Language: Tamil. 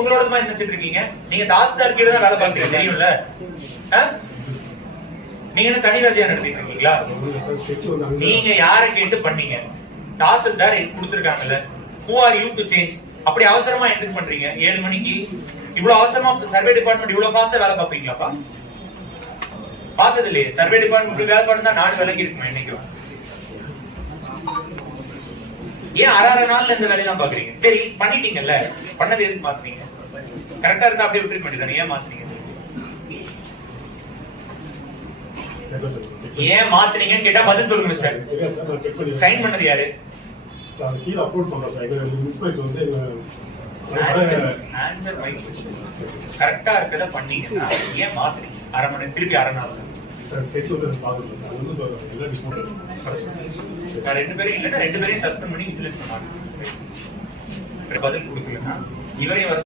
உங்களோட மாதிரி நினைச்சிட்டு இருக்கீங்க? நீங்க தாசில்தார் கீழே தான் வேலை பார்க்கறீங்க தெரியும்ல? நீங்க என்ன தனி ராஜ்யா நடத்திட்டு இருக்கீங்களா? நீங்க யாரை கேட்டு பண்ணீங்க? Tahsildar கொடுத்திருக்காங்கல்ல, who are you to change? அப்படி அவசரமா எதுக்கு பண்றீங்க? 7 மணிக்கு இவ்வளவு அவசரமா சர்வே டிபார்ட்மெண்ட் இவ்வளவு ஃபாஸ்டா வேலை பார்ப்பீங்களாப்பா? பார்த்தது இல்லையே. சர்வே டிபார்ட்மெண்ட் வேலை பண்ணா நாடு விலகி இருக்குமா இன்னைக்கும்? ஏன் அரை நாள்ல இந்த வேலையை தான் பாக்குறீங்க? சரி பண்ணிட்டீங்கல்ல, பண்ணது எதுக்கு மாத்துறீங்க? கரெக்டா இருந்தா அப்படியே விட்டுருக்க வேண்டியதானே, ஏன் மாத்துறீங்க? ஏன் மாத்துறீங்கன்னு கேட்டா பதில் சொல்லுங்க சார். சைன் பண்ணது யாரு? கரெக்டா இருக்கத பண்ணீங்கன்னா ஏன் மாத்துறீங்க? அரை மணி திருப்பி அரை நாள் ரெண்டு பேரும் இல்லைன்னா 2 பேரையும் சஸ்பெண்ட் பண்ணி இன்சூரன்ஸ் பண்ணாங்க. பதில் கொடுக்கலன்னா இவரையும்